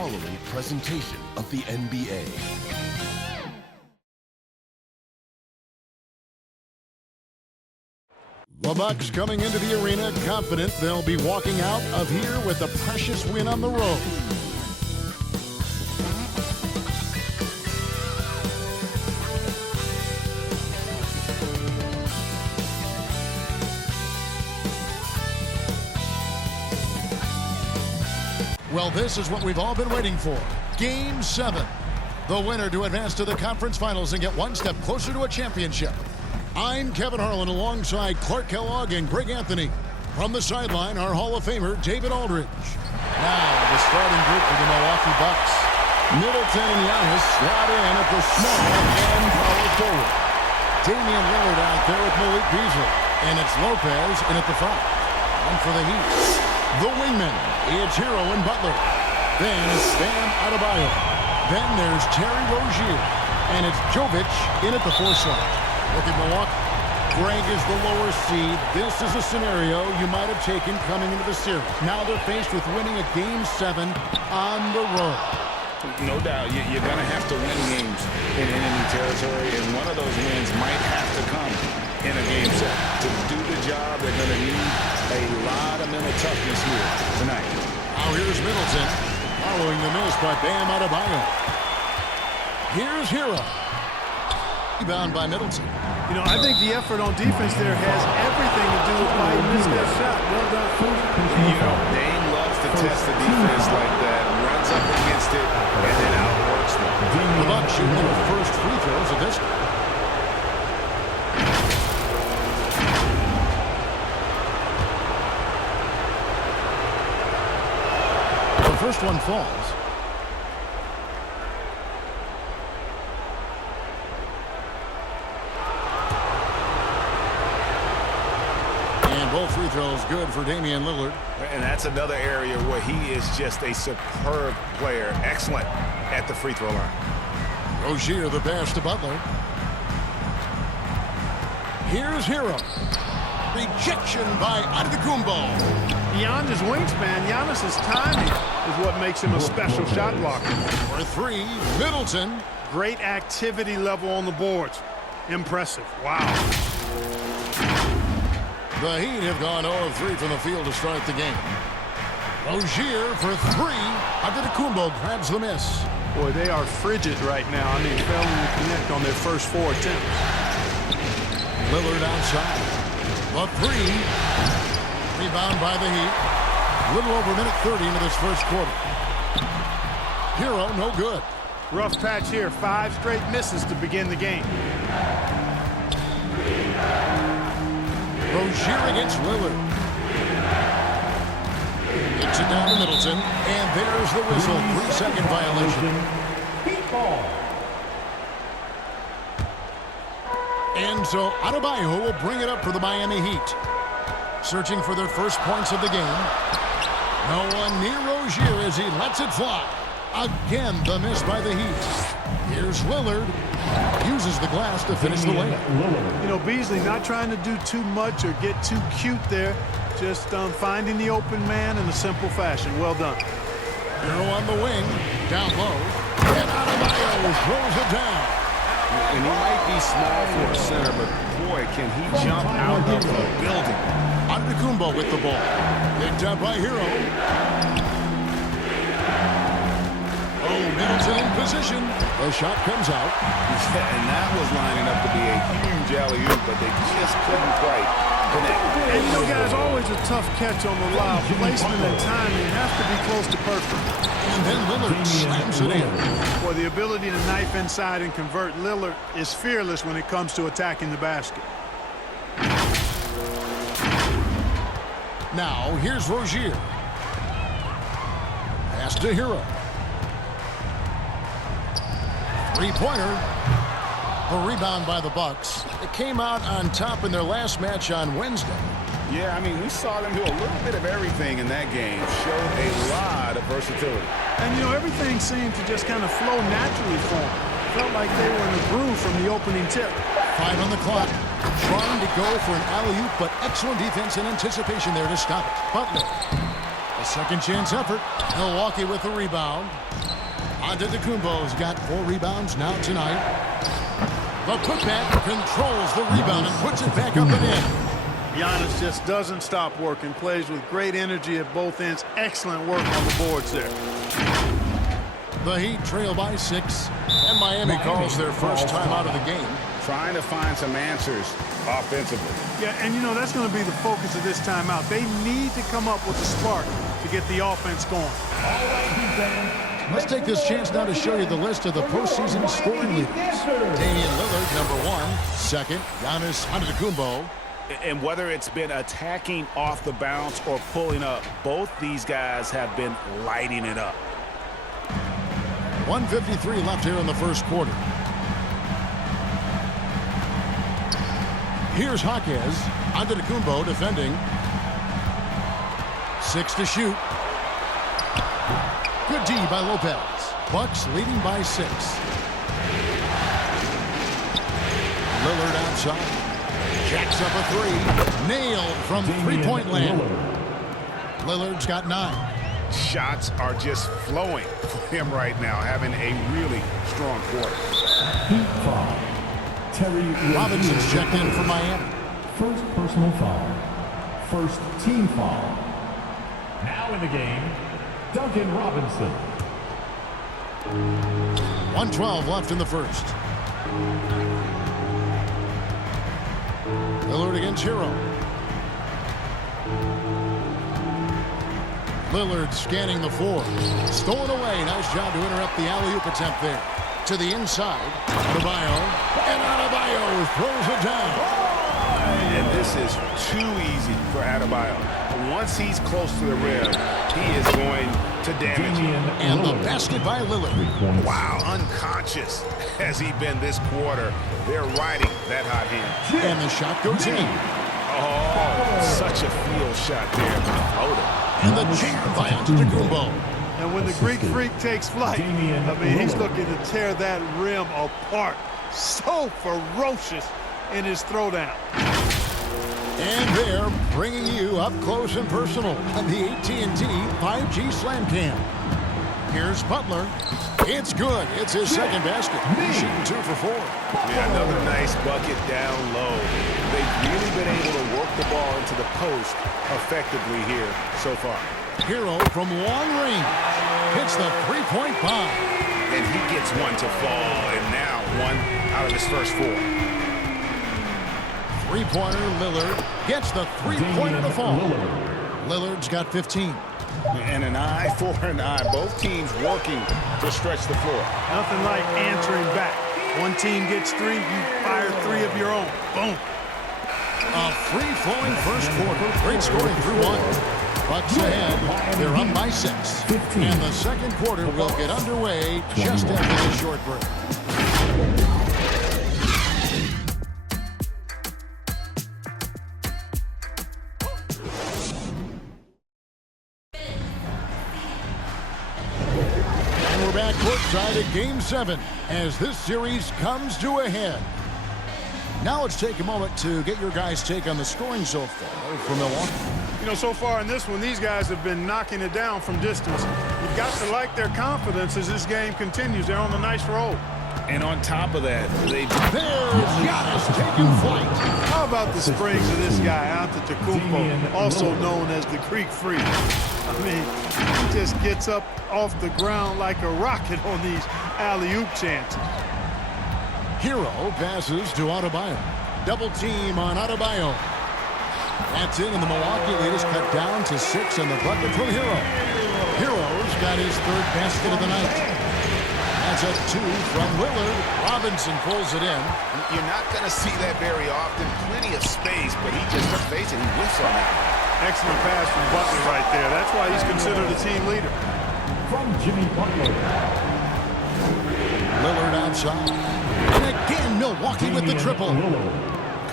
following presentation of the NBA. The Bucks coming into the arena confident they'll be walking out of here with a precious win on the road. Well, this is what we've all been waiting for. Game 7. The winner to advance to the conference finals and get one step closer to a championship. I'm Kevin Harlan alongside Clark Kellogg and Greg Anthony. From the sideline, our Hall of Famer, David Aldridge. Now, the starting group for the Milwaukee Bucks. Middleton and Giannis slot in at the small and power forward. Damian Lillard out there with Malik Beasley. And it's Lopez in at the 5. On for the Heat. The wingmen, it's Hero and Butler. Then it's Bam Adebayo. Then there's Terry Rozier. And it's Jovic in at the 4 slot. Look at Milwaukee. Greg is the lower seed. This is a scenario you might have taken coming into the series. Now they're faced with winning a Game 7 on the road. No doubt, you're going to have to win games in enemy territory, and one of those wins might have to come in a Game 7. To do the job, they're going to need a lot of mental toughness here tonight. Now here's Middleton, following the miss by Bam Adebayo. Here's Hero. Rebound by Middleton. You know, I think the effort on defense there has everything to do with why he missed that shot. Well done. You know, Dame loves to test the defense like that, runs up against it, and then outworks them. The Bucks shooting their first free throws of this. The first one falls. Both free throws good for Damian Lillard. And that's another area where he is just a superb player. Excellent at the free throw line. Rozier the pass to Butler. Here's Hero. Rejection by Antetokounmpo. Beyond his wingspan, Giannis' timing is what makes him a special shot blocker. For 3, Middleton. Great activity level on the boards. Impressive. Wow. The Heat have gone 0-3 from the field to start the game. Rozier for 3. Antetokounmpo grabs the miss. Boy, they are frigid right now. I mean, failing to connect on their first 4 attempts. Lillard outside. The 3. Rebound by the Heat. A little over a minute 30 into this first quarter. Hero, no good. Rough patch here. 5 straight misses to begin the game. Rozier against Lillard. Gets it down to Middleton. And there's the whistle. 3-second violation. And so Adebayo will bring it up for the Miami Heat. Searching for their first points of the game. No one near Rozier as he lets it fly. Again, the miss by the Heat. Here's Lillard. Uses the glass to finish the layup. You know, Beasley not trying to do too much or get too cute there. Just finding the open man in a simple fashion. Well done. Hero on the wing. Down low. And Adebayo throws it down. And he might be small for a center, but boy, can he jump out of the building. Antetokounmpo with the ball. Picked up by Hero. Middleton in position. The shot comes out. And that was lining up to be a huge alley-oop, but they just couldn't quite connect. And you know, guys, always a tough catch on the lob. Placement and timing have to be close to perfect. And then Lillard slams it in. Boy, the ability to knife inside and convert Lillard is fearless when it comes to attacking the basket. Now, here's Rozier. Pass to Hero. Three-pointer. A rebound by the Bucks. It came out on top in their last match on Wednesday. Yeah, I mean, we saw them do a little bit of everything in that game. Showed a lot of versatility. And, you know, everything seemed to just kind of flow naturally for them. Felt like they were in a groove from the opening tip. 5 on the clock. Trying to go for an alley-oop, but excellent defense and anticipation there to stop it. Butler. A second chance effort. Milwaukee with the rebound. Antetokounmpo's got 4 rebounds now tonight. The putback controls the rebound and puts it back up and in. Giannis just doesn't stop working. Plays with great energy at both ends. Excellent work on the boards there. The Heat trail by 6. And Miami calls their first time out of the game. Trying to find some answers offensively. Yeah, and you know, that's going to be the focus of this timeout. They need to come up with a spark to get the offense going. Let's take this chance now to show you the list of the postseason scoring leaders. Damian Lillard, number 1. Second, Giannis Antetokounmpo. And whether it's been attacking off the bounce or pulling up, both these guys have been lighting it up. 1:53 left here in the first quarter. Here's Jaquez. Antetokounmpo defending. 6 to shoot. Good D by Lopez. Bucks leading by 6. Lillard outside. Jacks up a 3. Nailed from three-point land. Lillard's got 9. Shots are just flowing for him right now, having a really strong quarter. Robinson's checked in for Miami. First personal foul. First team foul. Now in the game, Duncan Robinson. 1:12 left in the first. Lillard against Hero. Lillard scanning the floor. Stolen away. Nice job to interrupt the alley-oop attempt there. To the inside. Adebayo. And Adebayo throws it down. And this is too easy for Adebayo. Once he's close to the rim, he is going to damage him. And the basket by Lillard. Wow, unconscious has he been this quarter. They're riding that hot hand. And the shot goes in. Oh, such a field shot there. Floater. And the jam by Antetokounmpo. And when the Greek Freak takes flight, I mean, he's looking to tear that rim apart. So ferocious in his throwdown. And they're bringing you up close and personal on the AT&T 5G Slam Cam. Here's Butler. It's good. It's his second basket. He's shooting 2 for 4. Yeah, another nice bucket down low. They've really been able to work the ball into the post effectively here so far. Hero from long range hits the three-point bomb. And he gets one to fall, and now 1 out of his first 4. Three-pointer, Lillard gets the three-pointer to fall. Lillard's got 15. And an eye for an eye. Both teams working to stretch the floor. Nothing like answering back. One team gets 3, you fire 3 of your own. Boom. A free-flowing first quarter. Great scoring through 1. Bucks ahead. They're up by 6. And the second quarter will get underway just after this short break. And we're back courtside at Game 7 as this series comes to a head. Now let's take a moment to get your guys' take on the scoring so far for Milwaukee. You know, so far in this one, these guys have been knocking it down from distance. You've got to like their confidence as this game continues. They're on a nice roll. And on top of that, there's Giannis taking flight. How about the springs of this guy, Antetokounmpo, also known as the Greek Freak? I mean, he just gets up off the ground like a rocket on these alley-oop chances. Hero passes to Adebayo. Double team on Adebayo. That's in, and the Milwaukee lead is cut down to 6 on the bucket from Hero. Hero's got his 3rd basket of the night. That's a 2 from Lillard. Robinson pulls it in. you're not going to see that very often. Plenty of space, but he just took face and he whiffs on it. Excellent pass from Butler right there. That's why he's considered a team leader. From Jimmy Butler. Lillard outside. And again, Milwaukee with the triple.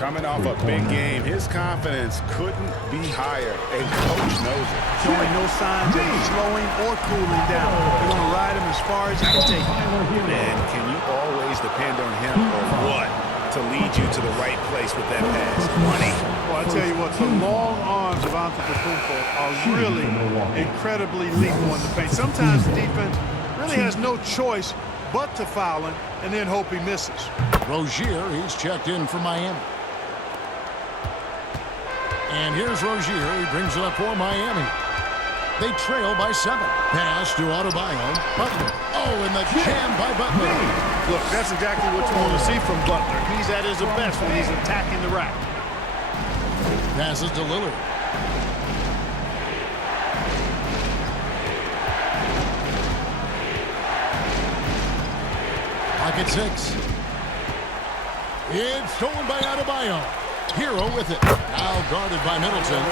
Coming off a big game, his confidence couldn't be higher, and coach knows it. Showing no signs of slowing or cooling down. They're going to ride him as far as he can take him. Man, can you always depend on him or what to lead you to the right place with that pass? Money. Well, I tell you what, the long arms of Antetokounmpo are really incredibly lethal in the paint. Sometimes the defense really has no choice but to foul him and then hope he misses. Rozier, he's checked in for Miami. And here's Rozier. He brings it up for Miami. They trail by 7. Pass to Adebayo. Butler. Oh, and the jam by Butler. Look, that's exactly what you want to see from Butler. He's at his best when he's attacking the rack. Passes to Lillard. Pocket 6. It's stolen by Adebayo. Hero with it. Now guarded by Middleton.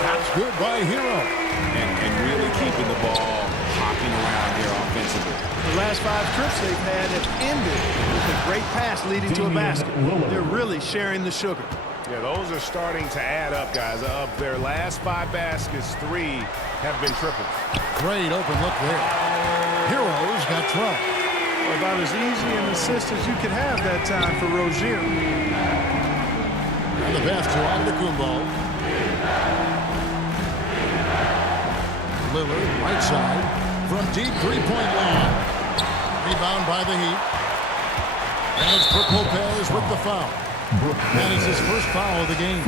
Shots good by Hero. And really keeping the ball hopping around here offensively. The last 5 trips they've had have ended with a great pass leading to a basket. They're really sharing the sugar. Yeah, those are starting to add up, guys. Of their last 5 baskets, 3 have been triples. Great open look there. Hero's got 12. About as easy an assist as you could have that time for Rozier. And the pass to Antetokounmpo. Lillard, right side. From deep three-point line. Rebound by the Heat. And it's Brook Lopez with the foul. That is his first foul of the game.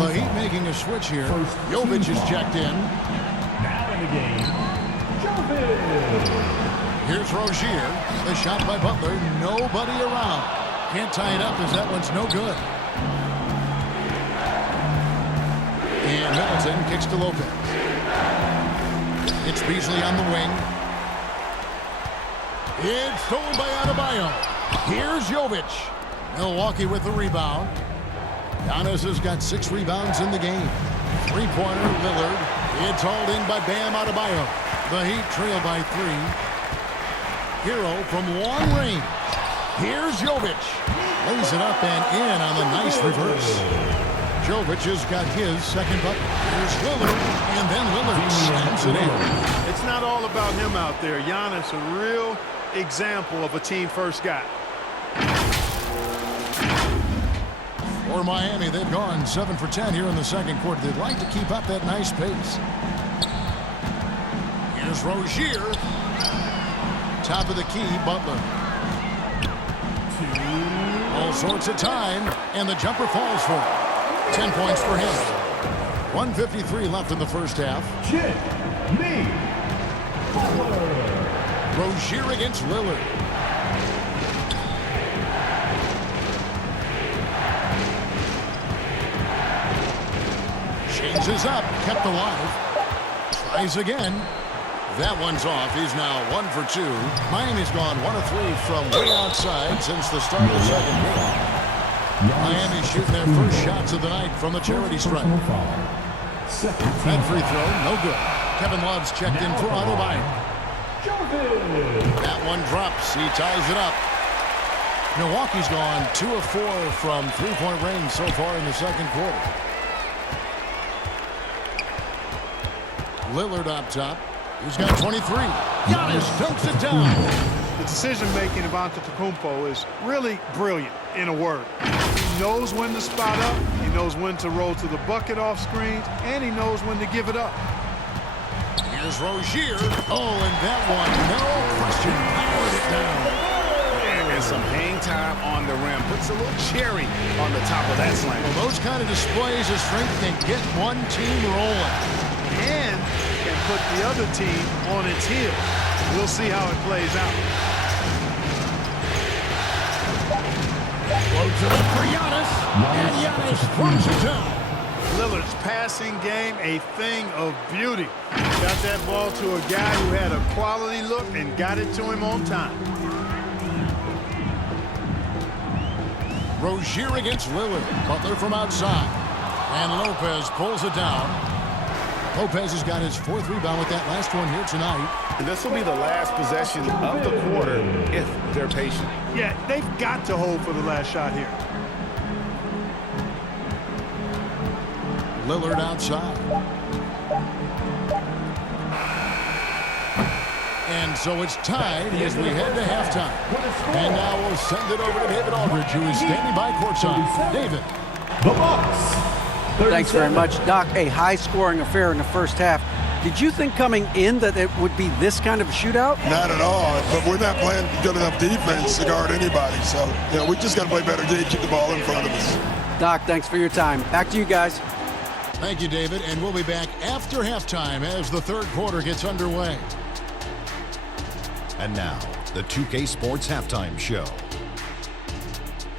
The Heat making a switch here. Jovic is checked in. Now in the game, Jovic. Here's Rozier. The shot by Butler. Nobody around. Can't tie it up as that one's no good. And Middleton kicks to Lopez. It's Beasley on the wing. It's stolen by Adebayo. Here's Jovic. Milwaukee with the rebound. Giannis has got 6 rebounds in the game. Three-pointer, Lillard. It's hauled in by Bam Adebayo. The Heat trail by 3. Hero from long range. Here's Jovic. Lays it up and in on the nice reverse. Jovic has got his second bucket. Here's Lillard, and then Lillard slams it in. It's not all about him out there. Giannis, a real example of a team-first guy. For Miami, they've gone 7 for 10 here in the second quarter. They'd like to keep up that nice pace. Here's Rozier. Top of the key, Butler. All sorts of time, and the jumper falls for him. 10 points for him. 1:53 left in the first half. Jimmy Butler. Rozier against Lillard. Changes up, kept alive. Tries again. That one's off. He's now 1 for 2. Miami's gone 1 of 3 from way outside since the start of the second quarter. Miami shooting their first shots of the night from the charity stripe. That free throw, no good. Kevin Love's checked in for Adebayo. That one drops. He ties it up. Milwaukee's gone 2 of 4 from three-point range so far in the second quarter. Lillard up top. He's got 23. Giannis dunks it down. The decision-making of Antetokounmpo is really brilliant, in a word. He knows when to spot up, he knows when to roll to the bucket off screens, and he knows when to give it up. Here's Rozier. Oh, and that one, no question, powered it down. And some hang time on the rim. Puts a little cherry on the top of that slam. Well, those kind of displays of strength can get one team rolling. And can put the other team on its heels. We'll see how it plays out. Floats it up for Giannis. And Giannis throws it down. Lillard's passing game, a thing of beauty. Got that ball to a guy who had a quality look and got it to him on time. Rozier against Lillard. Butler from outside. And Lopez pulls it down. Lopez has got his 4th rebound with that last one here tonight. And this will be the last possession of the quarter if they're patient. Yeah, they've got to hold for the last shot here. Lillard outside. And so it's tied as we head to halftime. And now we'll send it over to David Aldridge, who is standing by courtside. David. The Bucks Thanks very much. Doc, a high-scoring affair in the first half. Did you think coming in that it would be this kind of a shootout? Not at all, but we're not playing good enough defense to guard anybody. So, we just got to play better D, keep the ball in front of us. Doc, thanks for your time. Back to you guys. Thank you, David, and we'll be back after halftime as the third quarter gets underway. And now, the 2K Sports Halftime Show.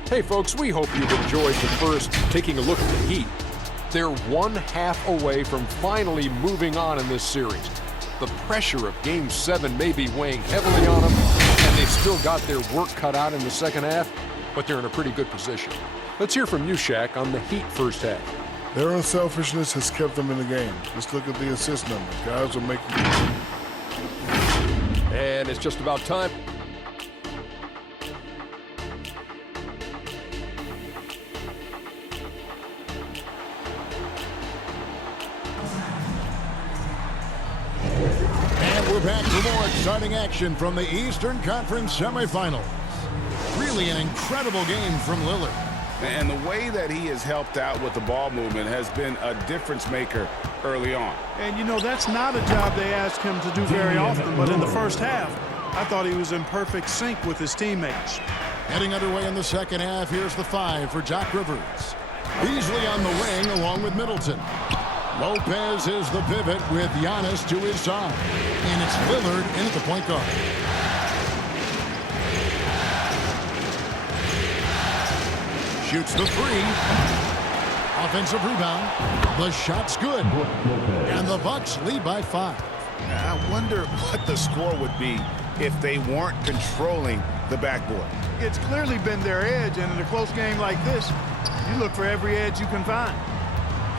Hey folks, we hope you've enjoyed the first taking a look at the Heat. They're 1/2 away from finally moving on in this series. The pressure of Game 7 may be weighing heavily on them, and they've still got their work cut out in the second half, but they're in a pretty good position. Let's hear from you, Shaq, on the Heat first half. Their unselfishness has kept them in the game. Just look at the assist numbers. Guys are making... And it's just about time. We're back for more exciting action from the Eastern Conference semifinals. Really an incredible game from Lillard. And the way that he has helped out with the ball movement has been a difference maker early on. And, that's not a job they ask him to do very often, but in the first half, I thought he was in perfect sync with his teammates. Heading underway in the second half, here's the 5 for Doc Rivers. Beasley on the wing along with Middleton. Lopez is the pivot with Giannis to his side. And it's Lillard in at the point guard. Shoots the 3. Offensive rebound. The shot's good. And the Bucks lead by 5. I wonder what the score would be if they weren't controlling the backboard. It's clearly been their edge, and in a close game like this, you look for every edge you can find.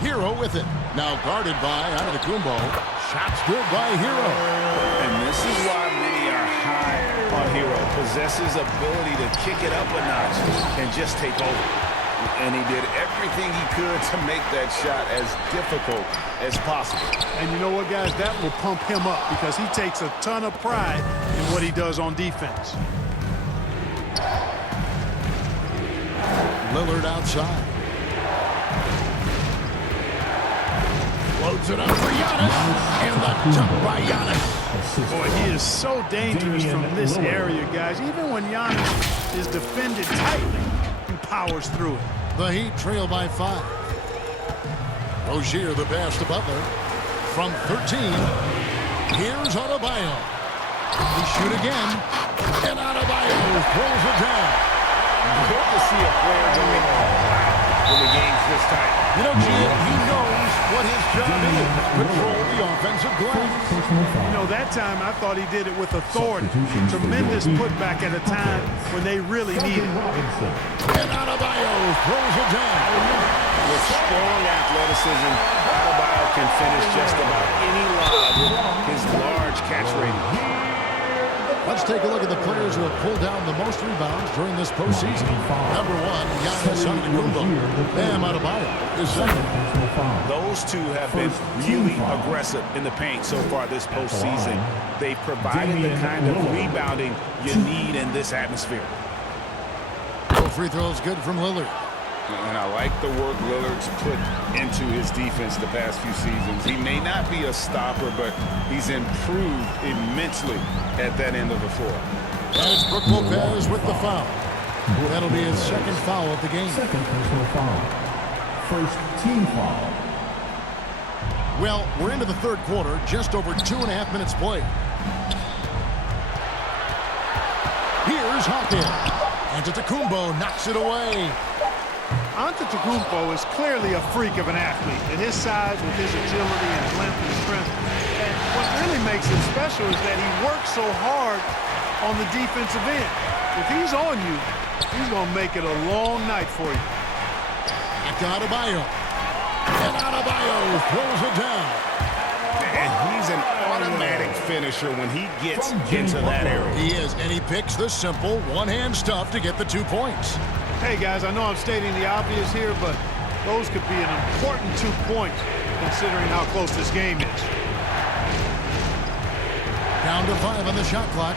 Hero with it. Now guarded by Antetokounmpo. Shots good by Hero. And this is why many are high on Hero. Possesses ability to kick it up a notch and just take over. And he did everything he could to make that shot as difficult as possible. And you know what, guys? That will pump him up because he takes a ton of pride in what he does on defense. Lillard outside. Loads it up for Giannis. And the jump by Giannis. Boy, he is so dangerous from this area, guys. Even when Giannis is defended tightly, he powers through it. The Heat trail by 5. Rozier the pass to Butler. From 13, here's Adebayo. He shoot again. And Adebayo throws it down. Good to see a player going all out when the game's this tight. Gia, he knows what his job is. Control the offensive glass. That time I thought he did it with authority. Tremendous putback at a time when they really need it. And Adebayo throws it down. With strong athleticism, Adebayo can finish just about any lob with his large catch rating. Let's take a look at the players who have pulled down the most rebounds during this postseason. Number 1, Giannis Antetokounmpo. Bam Adebayo is second. Those two have been really aggressive in the paint so far this postseason. They've provided the kind of rebounding you need in this atmosphere. No free throws good from Lillard. And I like the work Lillard's put into his defense the past few seasons. He may not be a stopper, but he's improved immensely at that end of the floor. And it's Brook Lopez with the foul. That'll be his second foul of the game. Second personal foul. First team foul. Well, we're into the third quarter, just over 2.5 minutes played. Here's Hawkins. Antetokounmpo knocks it away. Antetokounmpo is clearly a freak of an athlete. At his size, with his agility and length and strength. And what really makes him special is that he works so hard on the defensive end. If he's on you, he's going to make it a long night for you. Back to Adebayo. And Adebayo throws it down. And he's an automatic finisher when he gets into that area. He is, and he picks the simple one-hand stuff to get the 2 points. Hey, guys, I know I'm stating the obvious here, but those could be an important 2 points considering how close this game is. Down to 5 on the shot clock.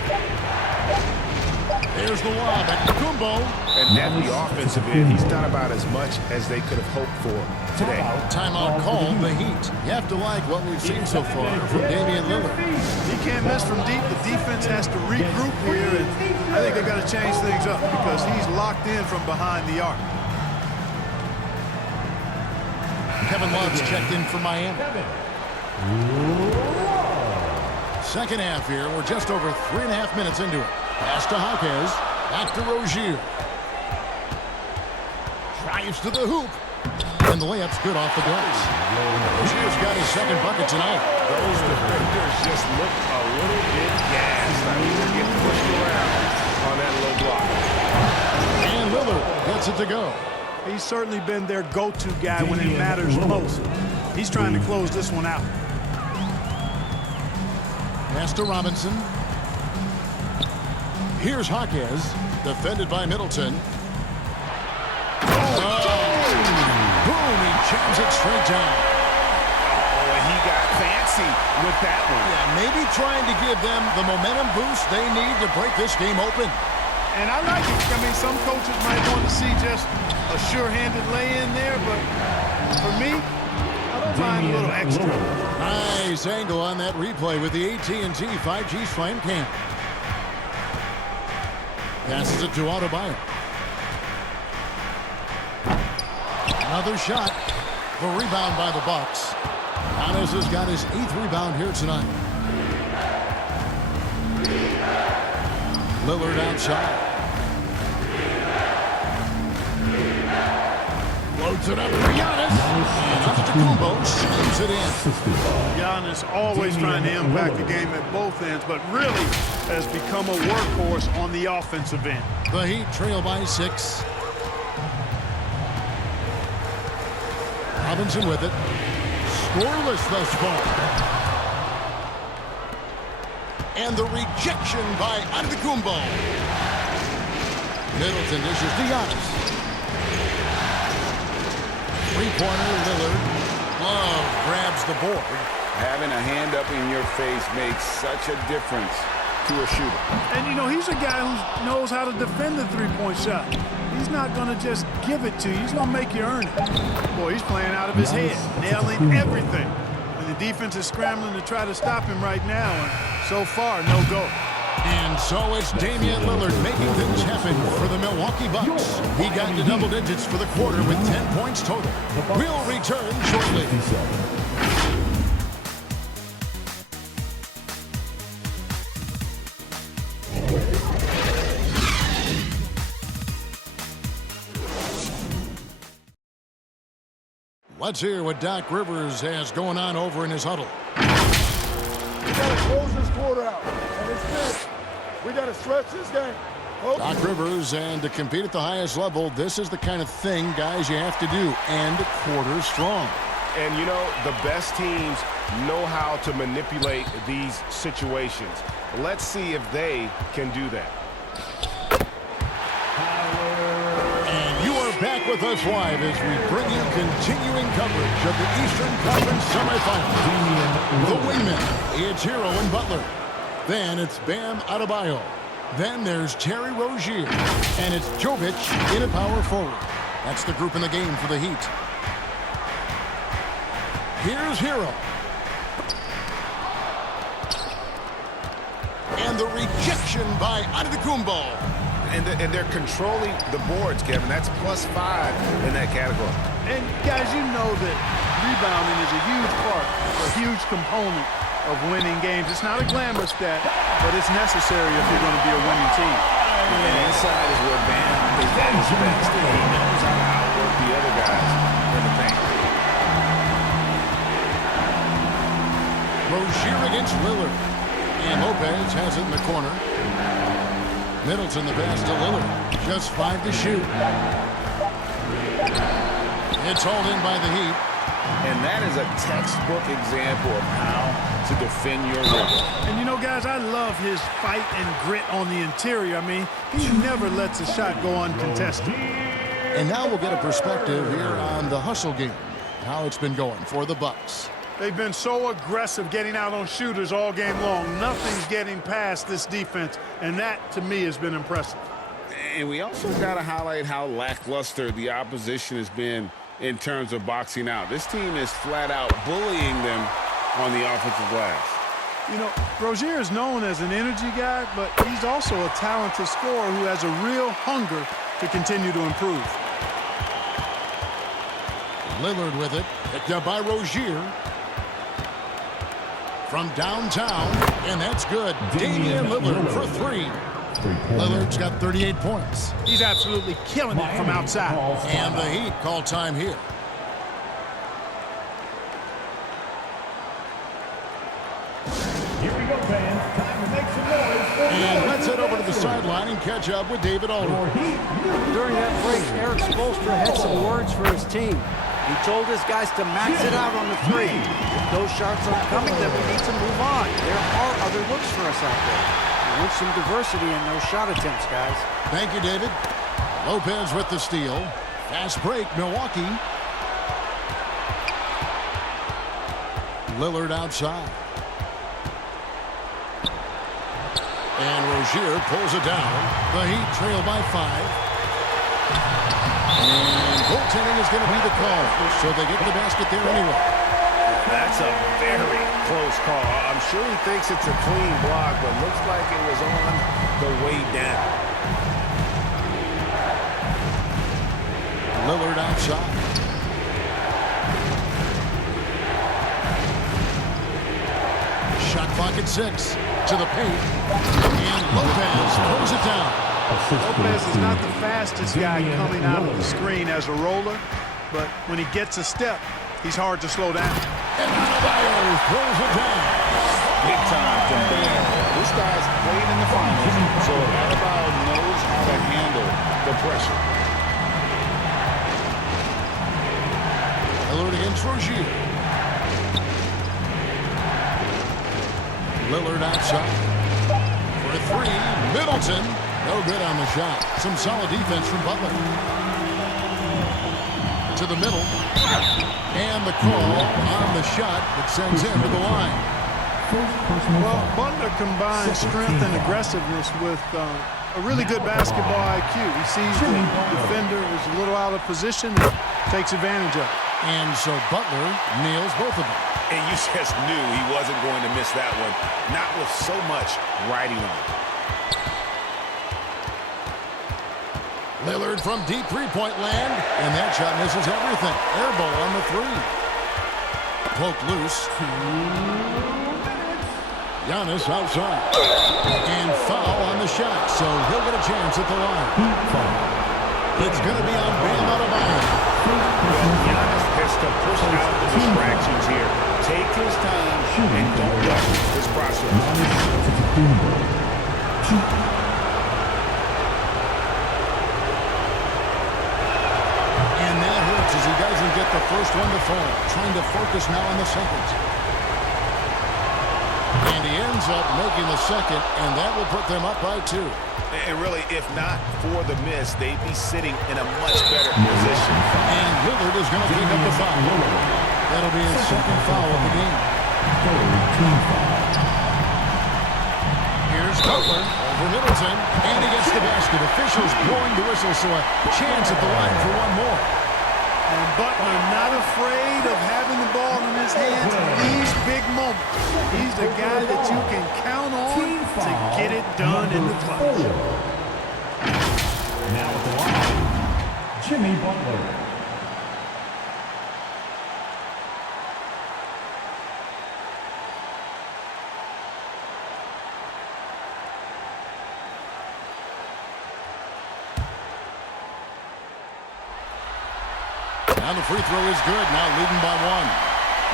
There's the lob at Antetokounmpo. And at the offensive end, he's done about as much as they could have hoped for today. Timeout called the Heat. You have to like what we've seen so far from Damian Lillard. He can't miss from deep. The defense has to regroup here, and I think they've got to change things up because he's locked in from behind the arc. Kevin Love's checked in for Miami. Second half here. We're just over 3.5 minutes into it. Pass to Hawkes. Back to Rozier. Drives to the hoop. And the layup's good off the glass. Rozier's got his second bucket tonight. Those defenders just look a little bit gassed. I mean, they're getting pushed around on that low block. And Lillard gets it to go. He's certainly been their go-to guy when it matters most. He's trying to close this one out. Pass to Robinson. Here's Hawkes, defended by Middleton. Oh! Boom! He jams it straight down. Oh, and he got fancy with that one. Yeah, maybe trying to give them the momentum boost they need to break this game open. And I like it. I mean, some coaches might want to see just a sure-handed lay-in there, but for me, I don't mind a little extra. Nice angle on that replay with the AT&T 5G Slam Cam. Passes it to Adebayo. Another shot. The rebound by the Bucks. Giannis has got his 8th rebound here tonight. Lillard outside. Loads it up for Giannis. And Antetokounmpo slams it in. Giannis always trying to impact the game at both ends, but really has become a workhorse on the offensive end. The Heat trail by 6. Robinson with it. Scoreless thus far. And the rejection by Antetokounmpo. Middleton dishes to Giannis. Three-pointer, Lillard. Love grabs the board. Having a hand up in your face makes such a difference to a shooter. And, you know, he's a guy who knows how to defend the three-point shot. He's not going to just give it to you. He's going to make you earn it. Boy, he's playing out of his head, nailing everything. And the defense is scrambling to try to stop him right now. And so far, no go. And so it's Damian Lillard making things happen for the Milwaukee Bucks. He got to double digits for the quarter with 10 points total. We'll return shortly. Let's hear what Doc Rivers has going on over in his huddle. We got to close this quarter out, and it's this. We got to stretch this game. Doc Rivers, and to compete at the highest level, this is the kind of thing, guys, you have to do. End quarter strong. And, you know, the best teams know how to manipulate these situations. Let's see if they can do that. Back with us live as we bring you continuing coverage of the Eastern Conference semifinals. The wingman, it's Hero and Butler. Then it's Bam Adebayo. Then there's Terry Rozier. And it's Jovic in a power forward. That's the group in the game for the Heat. Here's Hero. And the rejection by Antetokounmpo. And they're controlling the boards, Kevin. That's +5 in that category. And, guys, you know that rebounding is a huge part, a huge component of winning games. It's not a glamorous stat, but it's necessary if you're going to be a winning team. And inside is where Bam is at his best. He knows how to outwork the other guys in the paint. Rozier against Lillard. And Lopez has it in the corner. Middleton the pass to Lillard. Just 5 to shoot. It's hauled in by the Heat. And that is a textbook example of how to defend your rim. And, you know, guys, I love his fight and grit on the interior. I mean, he never lets a shot go uncontested. And now we'll get a perspective here on the hustle game. How it's been going for the Bucks. They've been so aggressive getting out on shooters all game long. Nothing's getting past this defense, and that, to me, has been impressive. And we also got to highlight how lackluster the opposition has been in terms of boxing out. This team is flat out bullying them on the offensive glass. You know, Rozier is known as an energy guy, but he's also a talented scorer who has a real hunger to continue to improve. Lillard with it. Picked up by Rozier. From downtown, and that's good. Damian Lillard for three. Lillard's got 38 points. He's absolutely killing it from outside. And the Heat call time here. Here we go, fans. Time to make some noise. And let's head over to the sideline and catch up with David Aldridge. During that break, Eric Spoelstra had some words for his team. He told his guys to max it out on the three. If those shots aren't coming, then we need to move on. There are other looks for us out there. We want some diversity in those shot attempts, guys. Thank you, David. Lopez with the steal. Fast break, Milwaukee. Lillard outside. And Rozier pulls it down. The Heat trail by 5. And goaltending is going to be the call, so they get the basket there anyway. That's a very close call. I'm sure he thinks it's a clean block, but looks like it was on the way down. Lillard outside. Shot clock at 6. To the paint. And Lopez throws it down. Lopez is not the fastest guy coming out of the screen as a roller, but when he gets a step, he's hard to slow down. And Adebayo throws it down. Big time from Bam. This guy's played in the finals, so Adebayo knows how to handle the pressure. Lillard against Rozier. Lillard outside. For a three, Middleton. No good on the shot. Some solid defense from Butler. To the middle. And the call on the shot that sends him to the line. Well, Butler combines strength and aggressiveness with a really good basketball IQ. He sees the defender is a little out of position and takes advantage of it. And so Butler nails both of them. And you just knew he wasn't going to miss that one. Not with so much riding on it. Lillard from deep three-point land, and that shot misses everything. Air ball on the three. Poked loose. Giannis outside. And foul on the shot, so he'll get a chance at the line. It's going to be on Bam Adebayo. Giannis has to push out the distractions here. Take his time and don't rush this process. As he doesn't get the first one to fall. Trying to focus now on the second. And he ends up making the second, and that will put them up by 2. And really, if not for the miss, they'd be sitting in a much better position. And Lillard is going to pick up the foul. That'll be his second foul of the game. Here's Butler over Middleton, and he gets the basket. Officials blowing the whistle, so a chance at the line for one more. And Butler not afraid of having the ball in his hands in these big moments. He's the guy that you can count on to get it done in the clutch. Now at the line, Jimmy Butler. Now the free throw is good. Now leading by 1.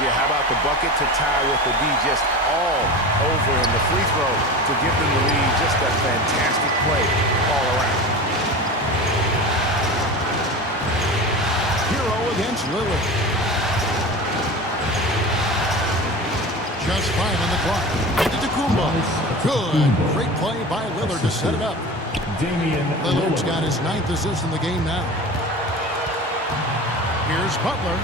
Yeah, how about the bucket to tie with the D just all over and the free throw to give them the lead. Just a fantastic play all around. Hero against Lillard. Just 5 on the clock. Antetokounmpo. Good. Great play by Lillard to set it up. Lillard's got his 9th assist in the game now. Here's Butler.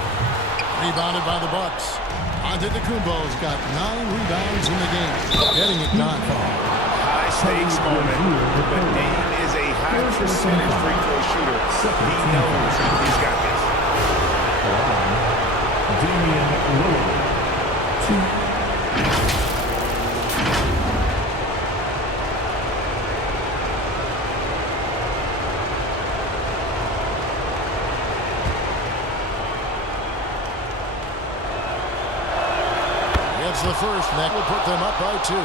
Rebounded by the Bucks. Antetokounmpo's got 9 rebounds in the game, getting it done. High stakes moment, but Dame is a high percentage free throw shooter. He knows he's got this. Damian Lillard, 2. Gets the first, and that will put them up by 2.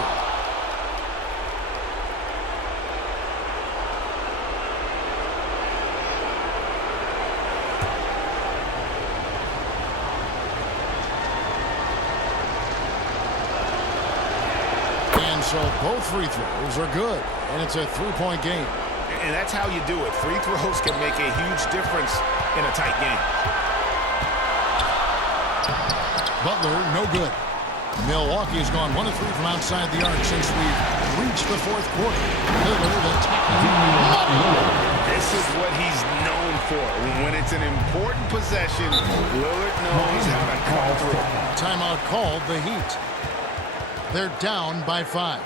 And so both free throws are good, and it's a 3-point game. And that's how you do it. Free throws can make a huge difference in a tight game. Butler, no good. Milwaukee has gone 1 of 3 from outside the arc since we've reached the 4th quarter. Lillard attacking. This is what he's known for. When it's an important possession, Lillard knows how to come through. Timeout called, the Heat. They're down by 5.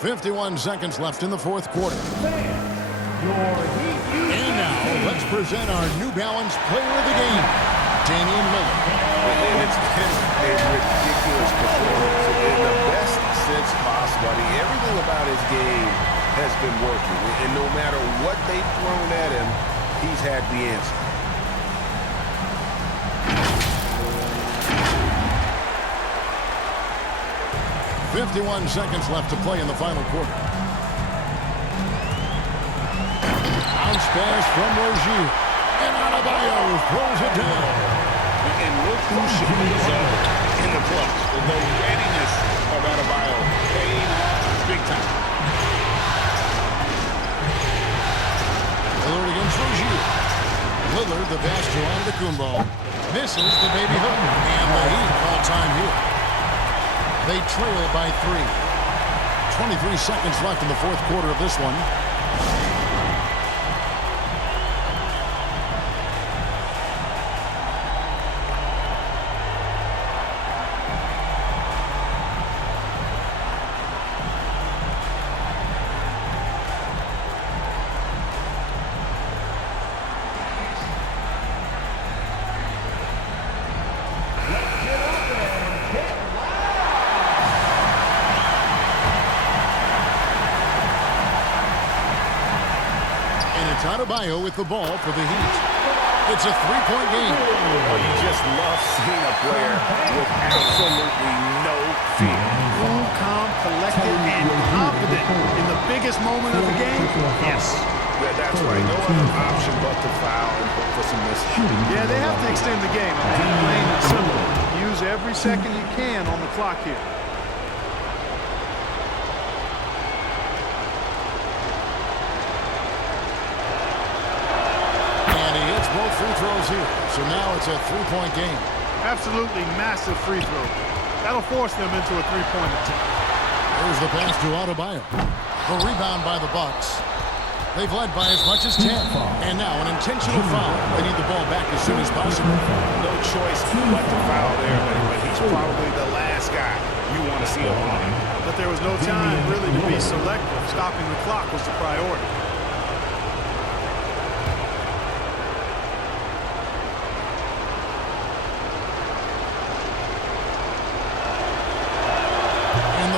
51 seconds left in the 4th quarter. And now, let's present our New Balance Player of the Game, Damian Lillard. It's been a ridiculous performance in the best sense possible. I mean, everything about his game has been working. And no matter what they've thrown at him, he's had the answer. .51 seconds left to play in the final quarter. Bounce pass from Rozier. And Adebayo throws it down. And look who shows up in the clutch. The readiness of Adebayo paid big time. Lillard against Rozier. Lillard, the pass to Antetokounmpo. Misses the baby hook. And the Heat call time here. They trail by 3. 23 seconds left in the 4th quarter of this one. Adebayo with the ball for the Heat. It's a 3-point game. Oh, you just love seeing a player with absolutely no fear. Cool, calm, collected, and confident in the biggest moment of the game. Yes. Yeah, that's right. No other option but to foul and hope for some misses. Yeah, they have to extend the game. I mean, plain and simple. Use every second you can on the clock here. Both free throws here. So now it's a 3-point game. Absolutely massive free throw. That'll force them into a 3-point attempt. There's the pass to Adebayo. The rebound by the Bucks. They've led by as much as 10. And now an intentional foul. They need the ball back as soon as possible. No choice but to foul there, but he's probably the last guy you want to see on the line. But there was no time really to be selective. Stopping the clock was the priority.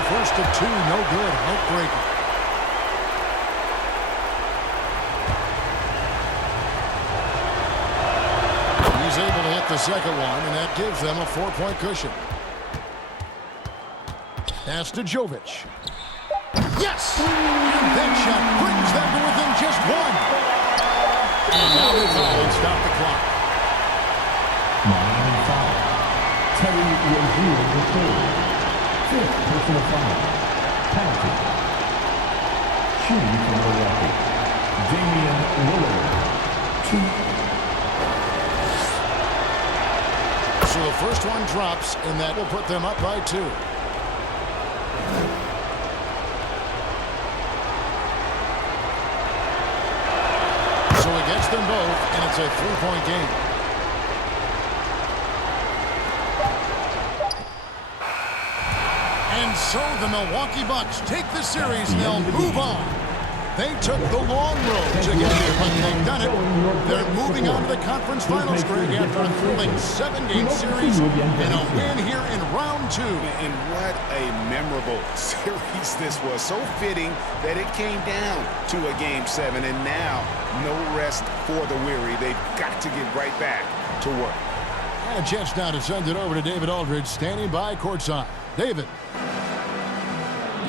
First of 2, no good. Heartbreaker. He's able to hit the second one, and that gives them a 4-point cushion. Pass to Jovic. Yes! And that shot brings them to within just 1. And now they foul and stop the clock. Miami foul. Terry Rozier the third. 5th personal foul. Penalty. Shooting from Milwaukee. Damian Lillard, 2. So the first one drops, and that will put them up by 2. So it gets them both, and it's a 3-point game. So the Milwaukee Bucks take the series and they'll move on. They took the long road to get here, but they've done it. They're moving on to the conference finals, Greg, after a thrilling 7-game series and a win here in round 2. And what a memorable series this was. So fitting that it came down to a Game 7, and now no rest for the weary. They've got to get right back to work. And a chance now to send it over to David Aldridge, standing by courtside. David.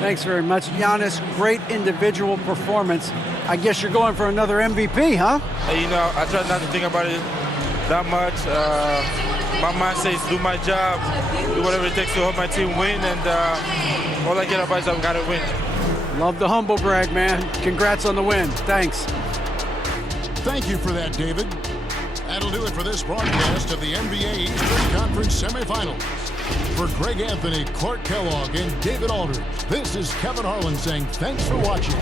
Thanks very much, Giannis. Great individual performance. I guess you're going for another MVP, huh? You know, I try not to think about it that much. My mind says do my job, do whatever it takes to help my team win, and all I care about is I've got to win. Love the humble brag, man. Congrats on the win. Thanks. Thank you for that, David. That'll do it for this broadcast of the NBA Eastern Conference semifinals. For Greg Anthony, Clark Kellogg, and David Aldridge, this is Kevin Harlan saying thanks for watching.